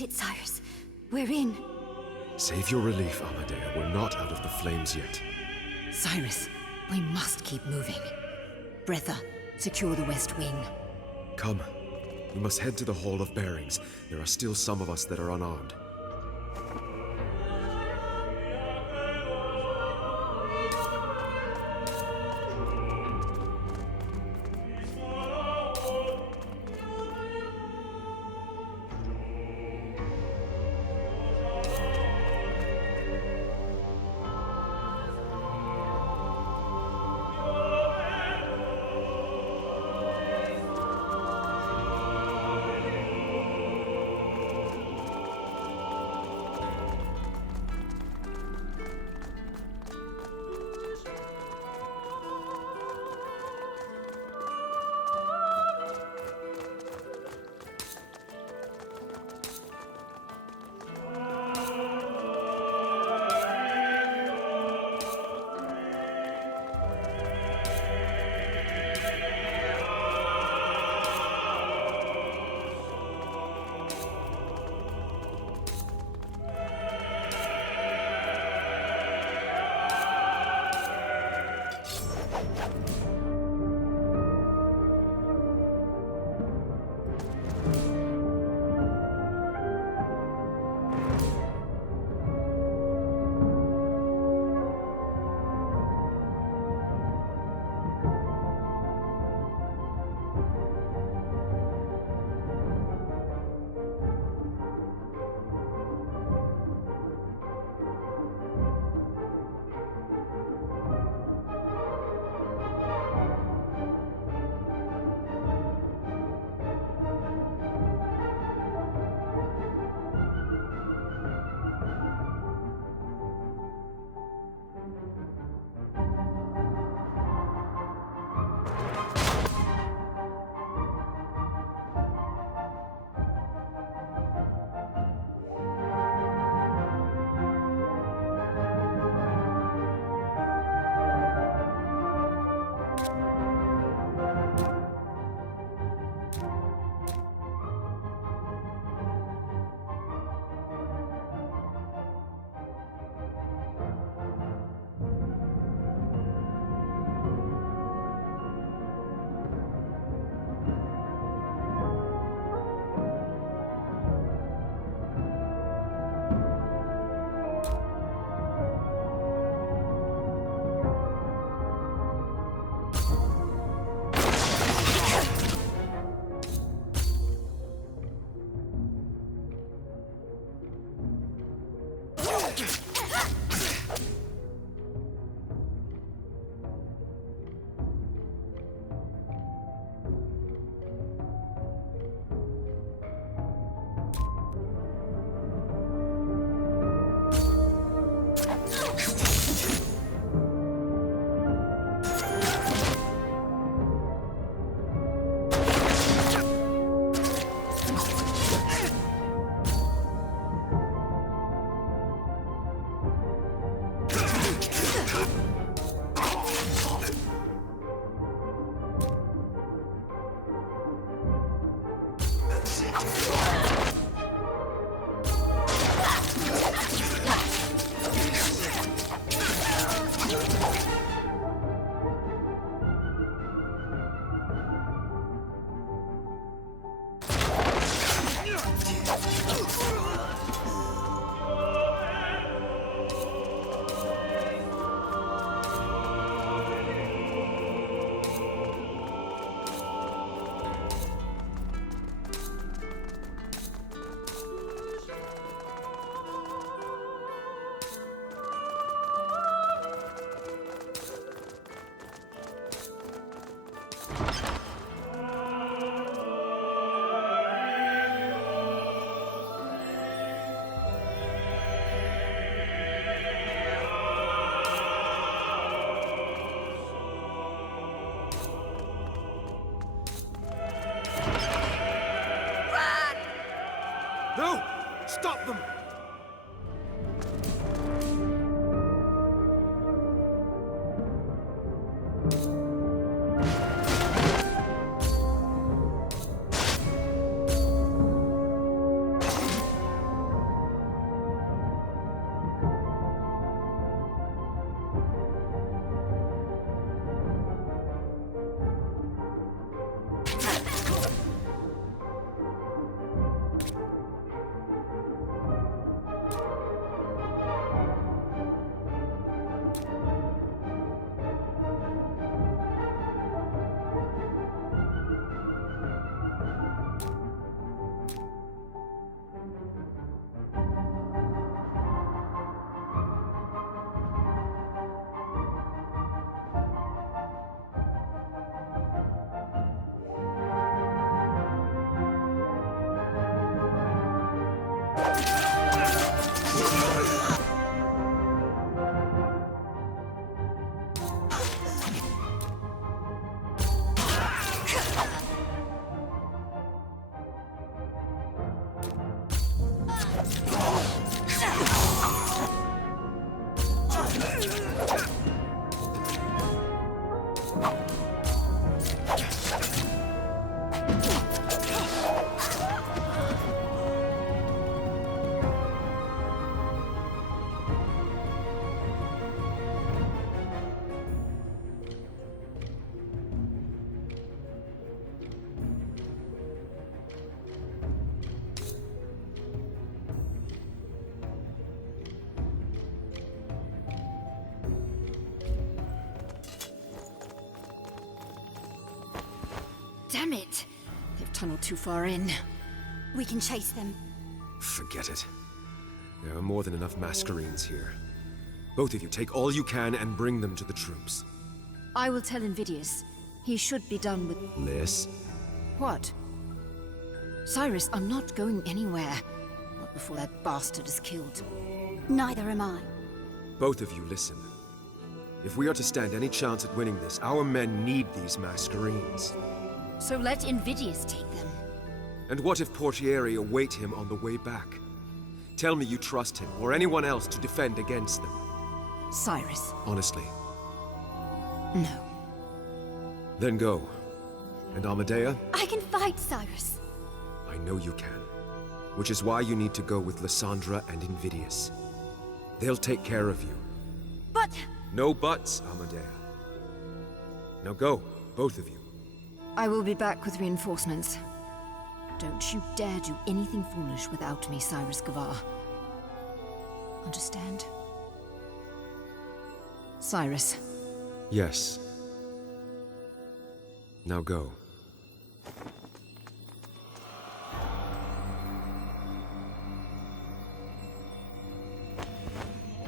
did it, Cyrus. We're in. Save your relief, Amadea. We're not out of the flames yet. Cyrus, we must keep moving. Breatha, secure the west wing. Come. We must head to the Hall of Bearings. There are still some of us that are unarmed. No! Stop them! Damn it! They've tunneled too far in. We can chase them. Forget it. There are more than enough Masquerades here. Both of you take all you can and bring them to the troops. I will tell Invidius. He should be done with... Liz? What? Cyrus, I'm not going anywhere. Not before that bastard is killed. Neither am I. Both of you listen. If we are to stand any chance at winning this, our men need these Masquerades. So let Invidius take them. And what if Portieri await him on the way back? Tell me you trust him, or anyone else, to defend against them. Cyrus. Honestly. No. Then go. And Amadea? I can fight, Cyrus. I know you can. Which is why you need to go with Lysandra and Invidius. They'll take care of you. But... No buts, Amadea. Now go, both of you. I will be back with reinforcements. Don't you dare do anything foolish without me, Cyrus Gavar. Understand? Cyrus. Yes. Now go.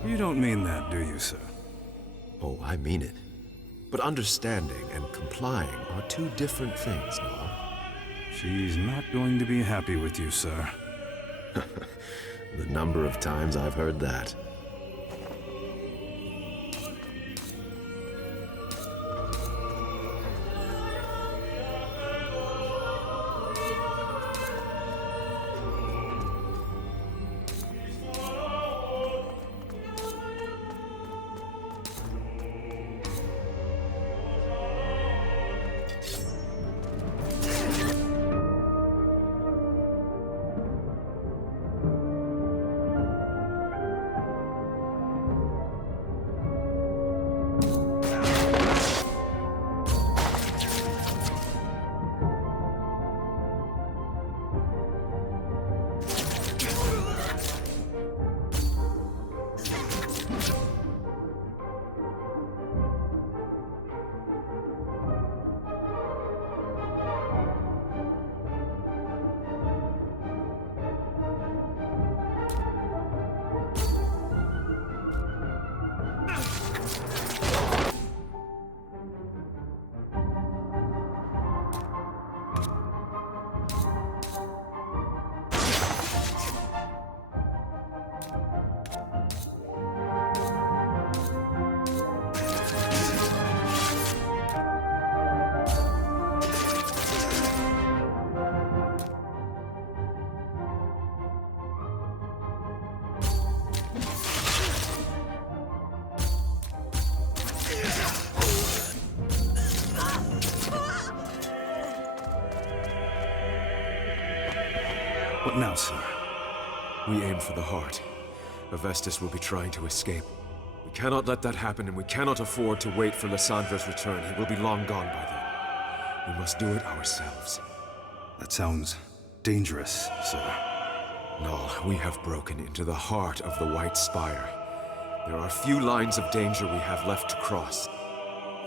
You don't mean that, do you, sir? Oh, I mean it. But understanding and complying are two different things, Noel. She's not going to be happy with you, sir. The number of times I've heard that. What now, sir? We aim for the heart. Avestus will be trying to escape. We cannot let that happen, and we cannot afford to wait for Lysandra's return. He will be long gone by then. We must do it ourselves. That sounds dangerous, sir. Null, we have broken into the heart of the White Spire. There are few lines of danger we have left to cross.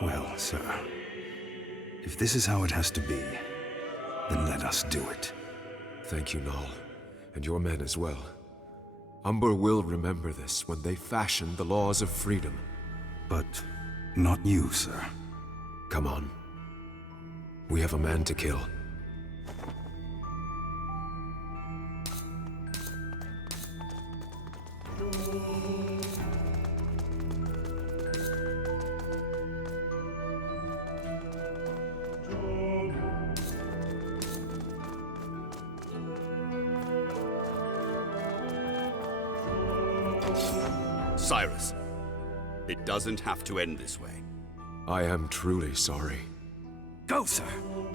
Well, sir, if this is how it has to be, then let us do it. Thank you, Null, and your men as well. Umber will remember this when they fashion the laws of freedom. But not you, sir. Come on. We have a man to kill. Cyrus, it doesn't have to end this way. I am truly sorry. Go, sir.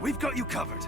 We've got you covered.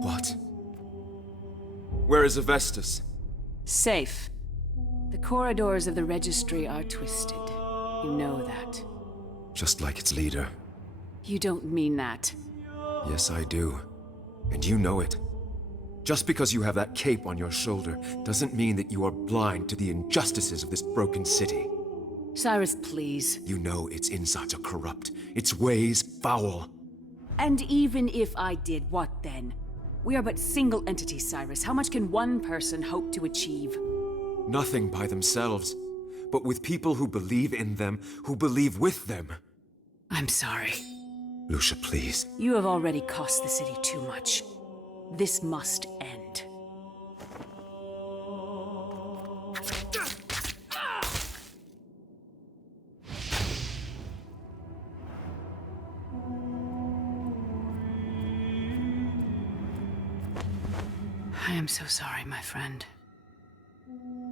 What? Where is Avestus? Safe. The corridors of the Registry are twisted. You know that. Just like its leader. You don't mean that. Yes, I do. And you know it. Just because you have that cape on your shoulder doesn't mean that you are blind to the injustices of this broken city. Cyrus, please. You know its insides are corrupt, its ways foul. And even if I did, what then? We are but single entities, Cyrus. How much can one person hope to achieve? Nothing by themselves, but with people who believe in them, who believe with them. I'm sorry. Lucia, please. You have already cost the city too much. This must end. I am so sorry, my friend.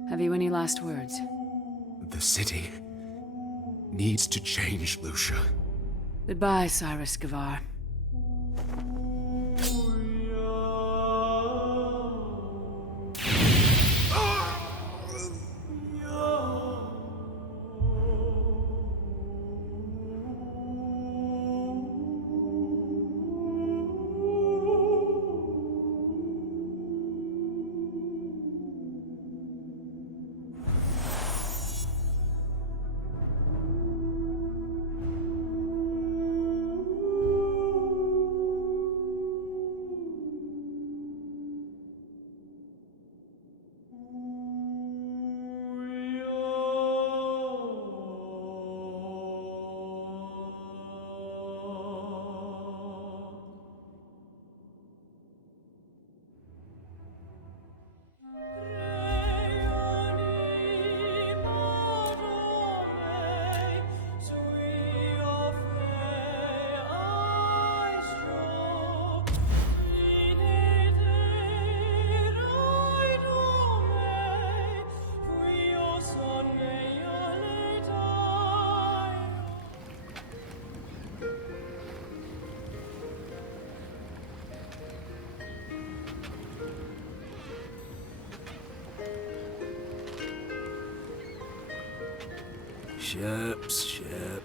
Have you any last words? The city needs to change, Lucia. Goodbye, Cyrus Gavar.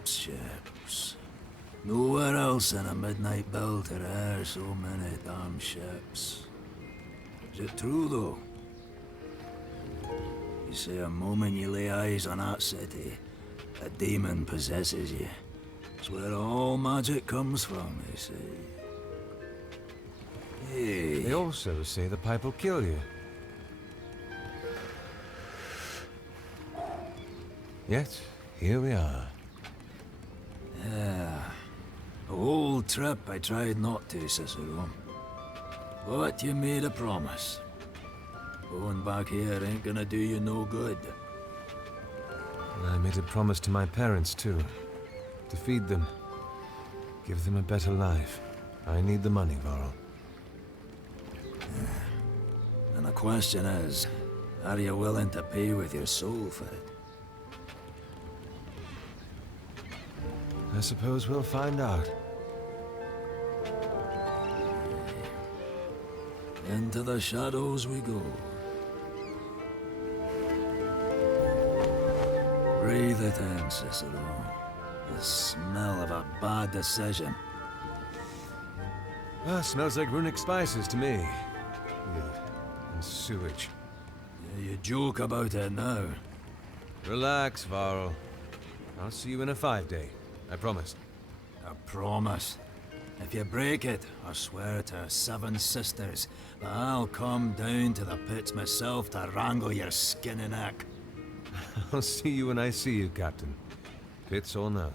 Ships. Nowhere else in a midnight bell to there so many damn ships. Is it true, though? You say a moment you lay eyes on that city, a demon possesses you. It's where all magic comes from, they say. Hey. They also say the pipe will kill you. Yet, here we are. Yeah. A whole trip I tried not to, Cicero. But you made a promise. Going back here ain't gonna do you no good. And I made a promise to my parents, too. To feed them. Give them a better life. I need the money, Varl. And the question is, are you willing to pay with your soul for it? I suppose we'll find out. Into the shadows we go. Breathe it in, Cicero. The smell of a bad decision. Smells like runic spices to me. Ugh, and sewage. Yeah, you joke about it now. Relax, Varl. I'll see you in a 5-day. I promise. A promise. If you break it, I swear to 7 sisters that I'll come down to the pits myself to wrangle your skinny neck. I'll see you when I see you, Captain. Pits or no.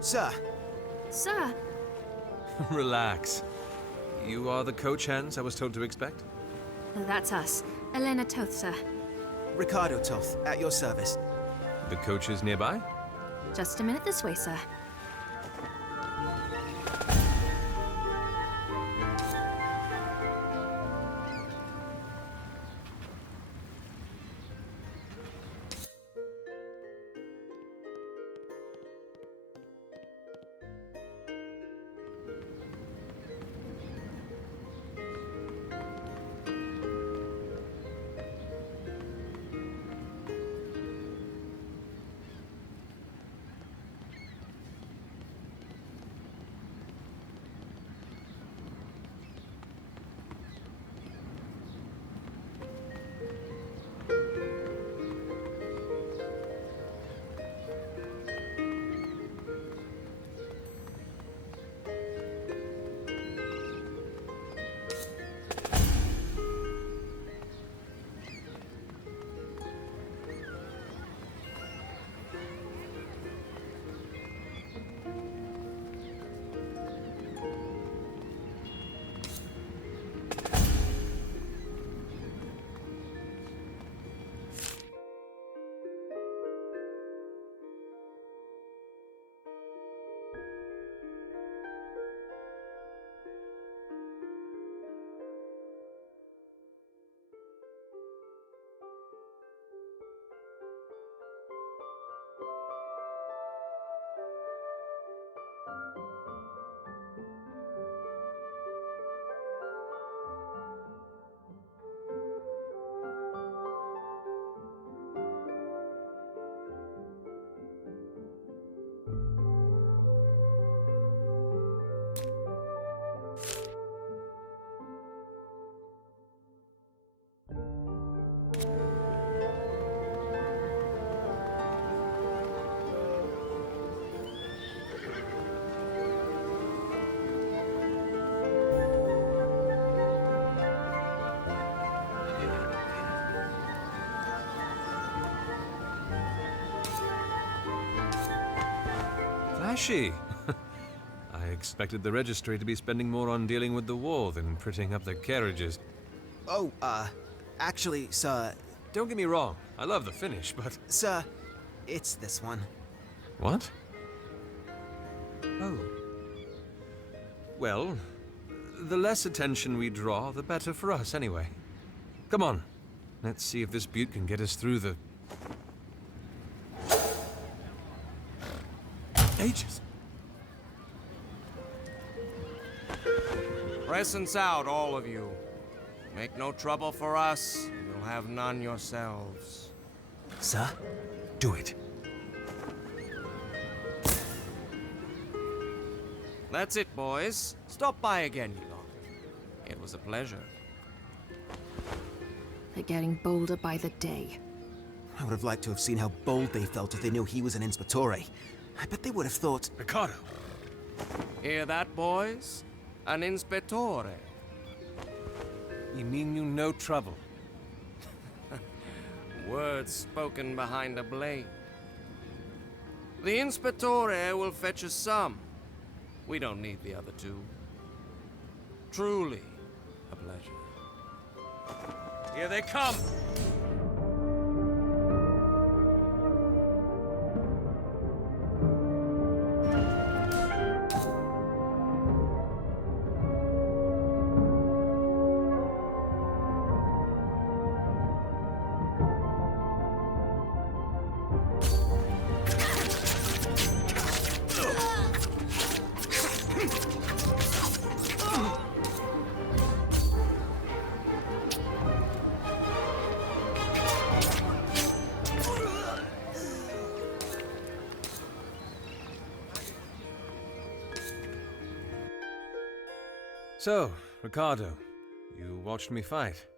Sir. Sir! Relax. You are the coach hands I was told to expect? That's us. Elena Toth, sir. Ricardo Toth, at your service. The coach is nearby? Just a minute this way, sir. Has she? I expected the registry to be spending more on dealing with the war than prettying up their carriages. Oh, actually, sir... Don't get me wrong, I love the finish, but... Sir, it's this one. What? Oh. Well, the less attention we draw, the better for us, anyway. Come on, let's see if this butte can get us through the... ages. Presents out, all of you. Make no trouble for us, and you'll have none yourselves. Sir, do it. That's it, boys. Stop by again, you lot. It was a pleasure. They're getting bolder by the day. I would have liked to have seen how bold they felt if they knew he was an Inspectore. I bet they would have thought... Ricardo! Hear that, boys? An Inspectore. You mean you no trouble? Words spoken behind a blade. The Inspectore will fetch us some. We don't need the other two. Truly a pleasure. Here they come! So, Ricardo, you watched me fight.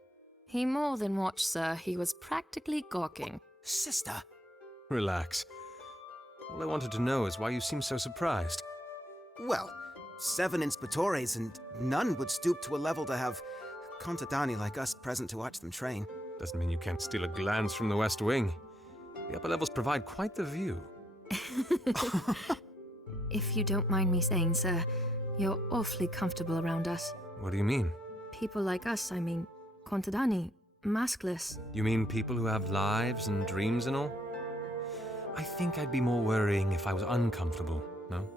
He more than watched, sir. He was practically gawking. Sister! Relax. All I wanted to know is why you seem so surprised. Well, 7 Inspectores and none would stoop to a level to have contadini like us present to watch them train. Doesn't mean you can't steal a glance from the West Wing. The upper levels provide quite the view. If you don't mind me saying, sir, you're awfully comfortable around us. What do you mean? People like us, I mean, contadini, maskless. You mean people who have lives and dreams and all? I think I'd be more worrying if I was uncomfortable, no?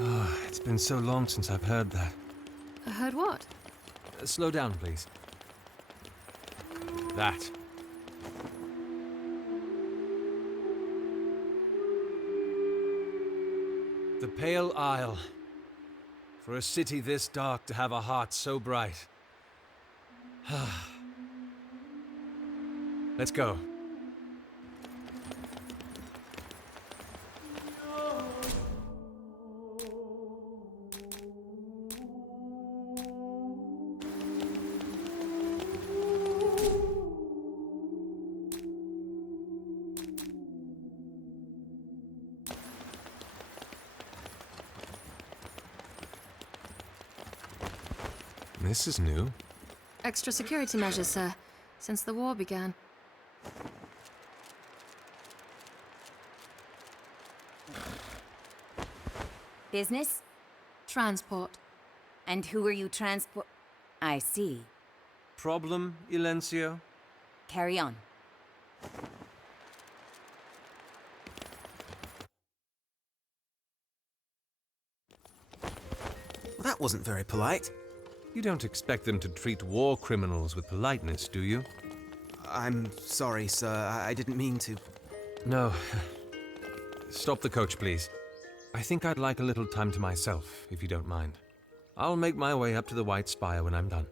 Oh, it's been so long since I've heard that. Heard what? Slow down, please. That. The Pale Isle. For a city this dark to have a heart so bright. Let's go. This is new. Extra security measures, sir, since the war began. Business? Transport. And who are you transport? I see. Problem, Ilencio? Carry on. Well, that wasn't very polite. You don't expect them to treat war criminals with politeness, do you? I'm sorry, sir. I didn't mean to. No. Stop the coach, please. I think I'd like a little time to myself, if you don't mind. I'll make my way up to the White Spire when I'm done.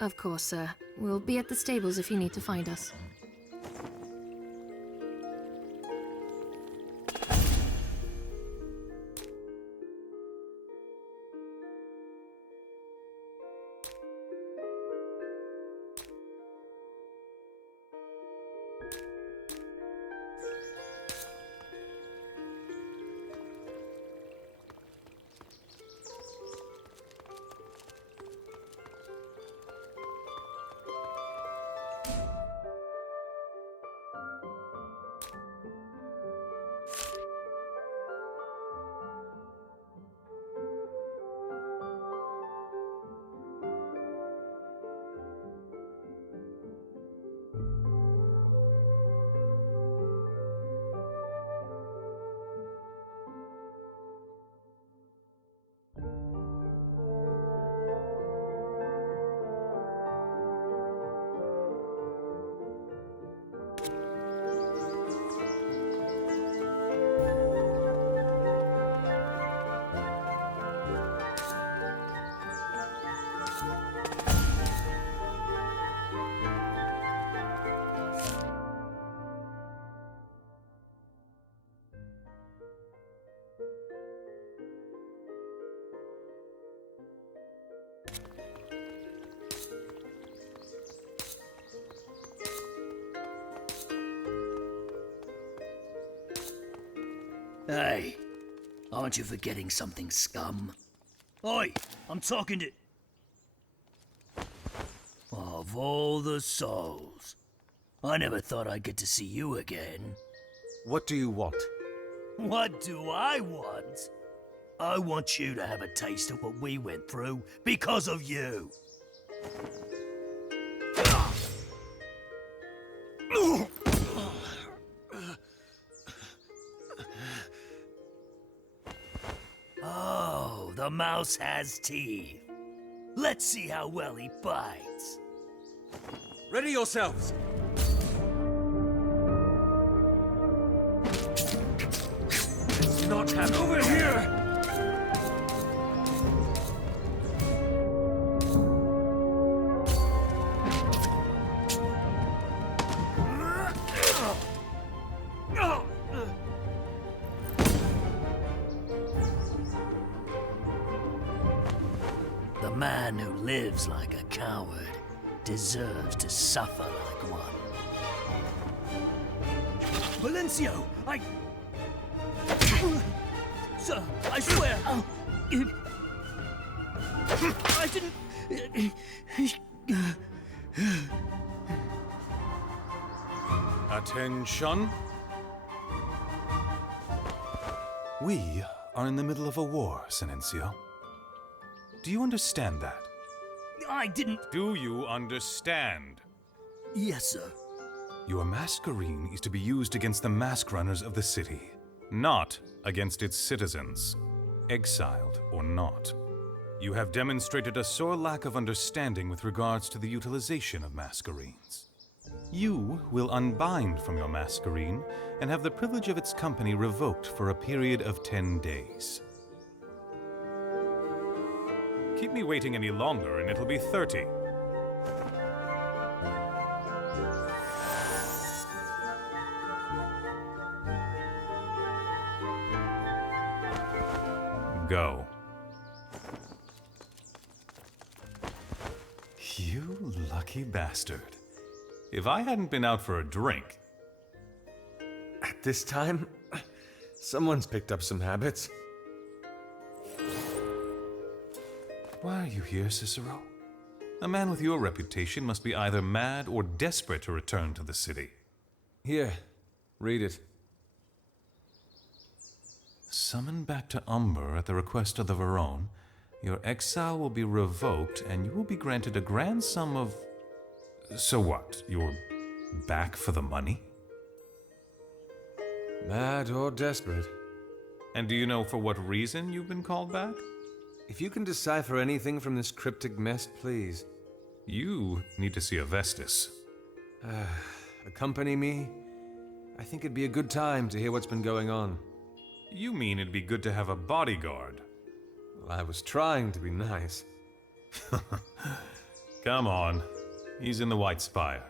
Of course, sir. We'll be at the stables if you need to find us. Hey, aren't you forgetting something, scum? Oi, I'm talking to... Of all the souls, I never thought I'd get to see you again. What do you want? What do I want? I want you to have a taste of what we went through because of you. Oh, the mouse has teeth. Let's see how well he bites. Ready yourselves! It's not happen over here! The man who lives like a coward deserves to suffer like one. Valencio, Sir, I swear... I didn't... Attention. We are in the middle of a war, Silencio. Do you understand that? I didn't... Do you understand? Yes, sir. Your masquerine is to be used against the mask runners of the city, not against its citizens, exiled or not. You have demonstrated a sore lack of understanding with regards to the utilization of masquerines. You will unbind from your masquerine and have the privilege of its company revoked for a period of 10 days. Keep me waiting any longer and it'll be 30. Go. You lucky bastard. If I hadn't been out for a drink... At this time, someone's picked up some habits. Why are you here, Cicero? A man with your reputation must be either mad or desperate to return to the city. Here, read it. Summoned back to Umber at the request of the Verone, your exile will be revoked and you will be granted a grand sum of... So what? You're back for the money? Mad or desperate. And do you know for what reason you've been called back? If you can decipher anything from this cryptic mess, please. You need to see a Vestus. Accompany me? I think it'd be a good time to hear what's been going on. You mean it'd be good to have a bodyguard? Well, I was trying to be nice. Come on. He's in the White Spire.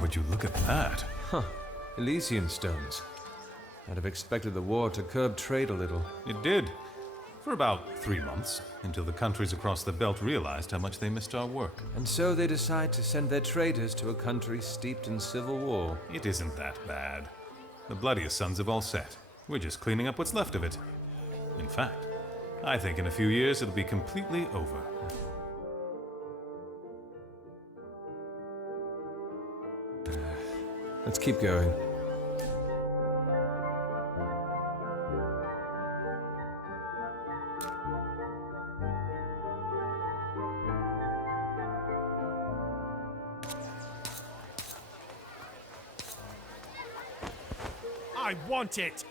Would you look at that? Huh. Elysian stones. I'd have expected the war to curb trade a little. It did. For about 3 months, until the countries across the belt realized how much they missed our work. And so they decide to send their traders to a country steeped in civil war. It isn't that bad. The bloodiest sons have all set. We're just cleaning up what's left of it. In fact, I think in a few years it'll be completely over. Let's keep going. I want it!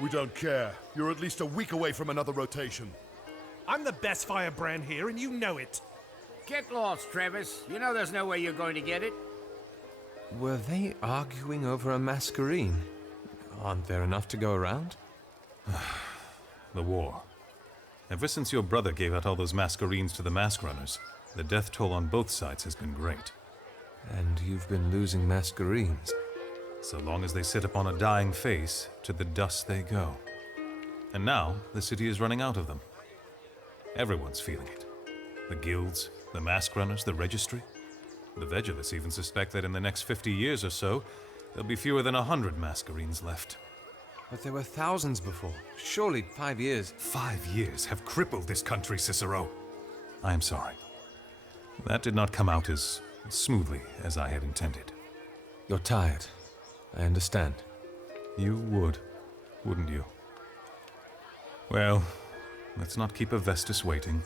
We don't care. You're at least a week away from another rotation. I'm the best firebrand here, and you know it. Get lost, Travis. You know there's no way you're going to get it. Were they arguing over a masquerine? Aren't there enough to go around? The war. Ever since your brother gave out all those masquerines to the mask runners, the death toll on both sides has been great. And you've been losing masquerines. So long as they sit upon a dying face, to the dust they go. And now, the city is running out of them. Everyone's feeling it. The guilds, the mask runners, the registry. The Vegelus even suspect that in the next 50 years or so, there'll be fewer than 100 masquerines left. But there were thousands before. Surely 5 years. 5 years have crippled this country, Cicero. I am sorry. That did not come out as smoothly as I had intended. You're tired. I understand. You would, wouldn't you? Well, let's not keep Avestus waiting.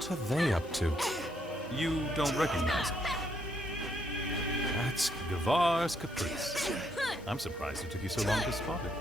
What are they up to? You don't recognize it. That's Gavar's Caprice. I'm surprised it took you so long to spot it.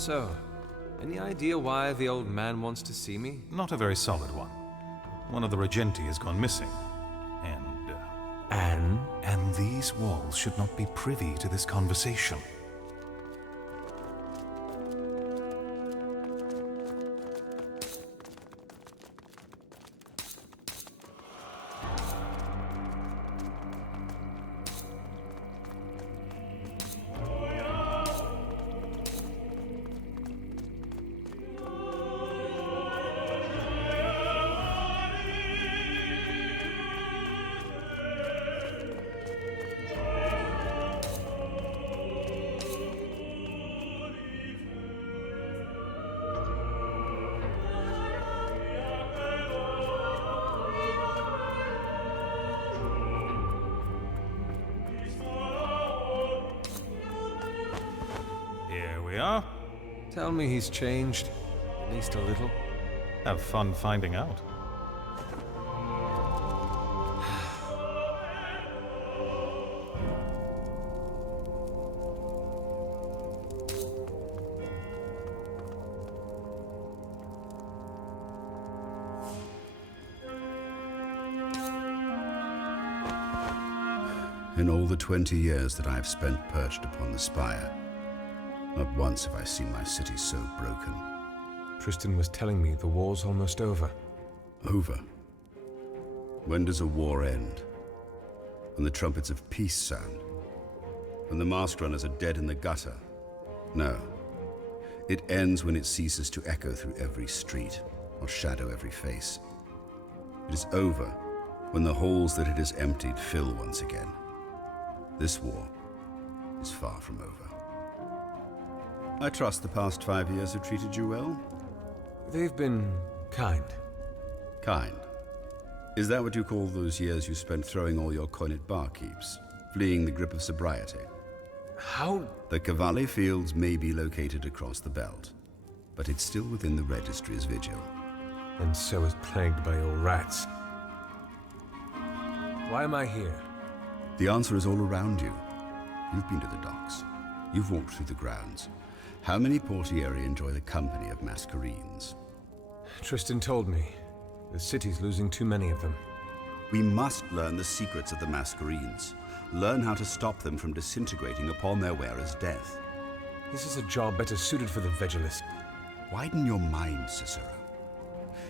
So, any idea why the old man wants to see me? Not a very solid one. One of the Regenti has gone missing. And these walls should not be privy to this conversation. Tell me he's changed, at least a little. Have fun finding out. In all the 20 years that I have spent perched upon the spire, not once have I seen my city so broken. Tristan was telling me the war's almost over. Over? When does a war end? When the trumpets of peace sound? When the masked runners are dead in the gutter? No. It ends when it ceases to echo through every street, or shadow every face. It is over when the halls that it has emptied fill once again. This war is far from over. I trust the past 5 years have treated you well? They've been kind. Kind? Is that what you call those years you spent throwing all your coin at barkeeps, fleeing the grip of sobriety? How? The Cavalli Fields may be located across the belt, but it's still within the registry's vigil. And so is plagued by your rats. Why am I here? The answer is all around you. You've been to the docks. You've walked through the grounds. How many portieri enjoy the company of Masquerines? Tristan told me. The city's losing too many of them. We must learn the secrets of the Masquerines. Learn how to stop them from disintegrating upon their wearer's death. This is a job better suited for the Vigilist. Widen your mind, Cicero.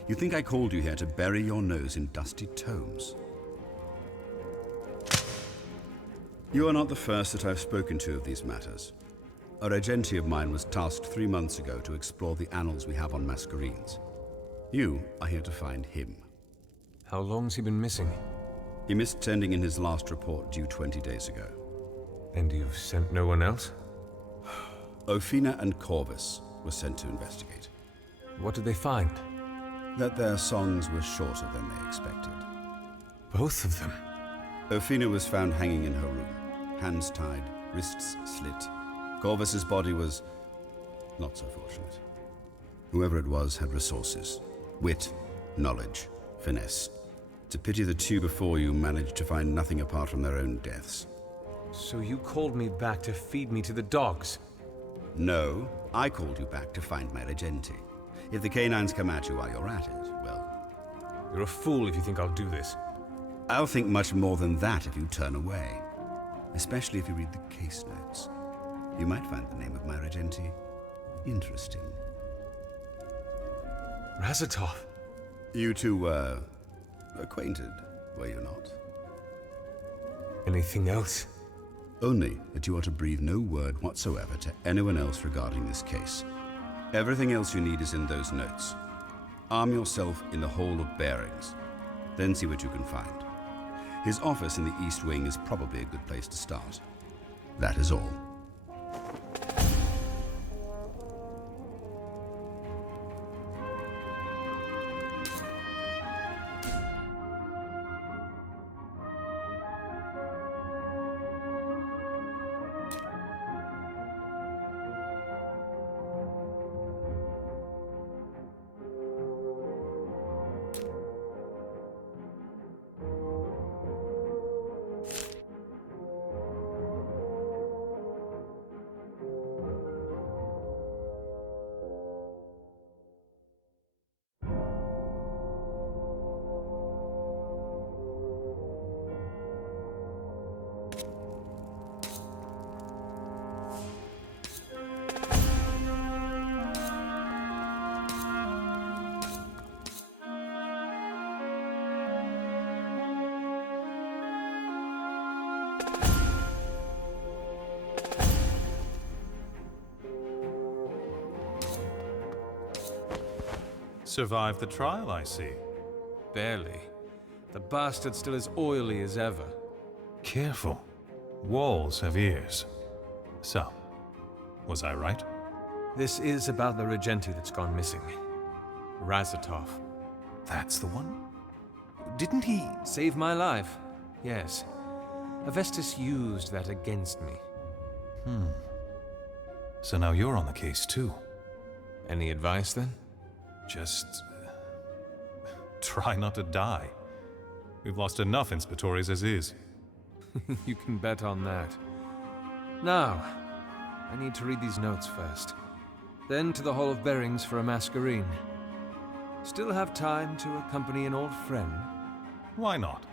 You think I called you here to bury your nose in dusty tomes? You are not the first that I've spoken to of these matters. A regenti of mine was tasked 3 months ago to explore the annals we have on Masquerines. You are here to find him. How long's he been missing? He missed sending in his last report due 20 days ago. And you've sent no one else? Ophina and Corvus were sent to investigate. What did they find? That their songs were shorter than they expected. Both of them? Ophina was found hanging in her room, hands tied, wrists slit. Corvus's body was not so fortunate. Whoever it was had resources. Wit, knowledge, finesse. It's a pity the two before you managed to find nothing apart from their own deaths. So you called me back to feed me to the dogs? No, I called you back to find my regenti. If the canines come at you while you're at it, well... You're a fool if you think I'll do this. I'll think much more than that if you turn away. Especially if you read the case notes. You might find the name of my regenti interesting. Razatov. You two were acquainted, were you not? Anything else? Only that you are to breathe no word whatsoever to anyone else regarding this case. Everything else you need is in those notes. Arm yourself in the Hall of Bearings, then see what you can find. His office in the East Wing is probably a good place to start. That is all. Survived the trial, I see. Barely. The bastard's still as oily as ever. Careful. Walls have ears. So, was I right? This is about the Regenti that's gone missing. Razatov. That's the one? Didn't he... Save my life, yes. Avestis used that against me. So now you're on the case, too. Any advice, then? Just... try not to die. We've lost enough Inspectores as is. You can bet on that. Now, I need to read these notes first. Then to the Hall of Bearings for a masquerine. Still have time to accompany an old friend? Why not?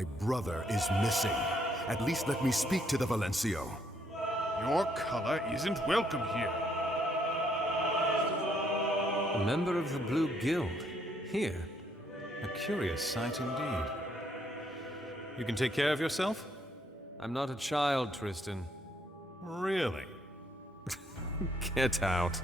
My brother is missing. At least let me speak to the Valencio. Your color isn't welcome here. A member of the Blue Guild. Here. A curious sight indeed. You can take care of yourself? I'm not a child, Tristan. Really? Get out.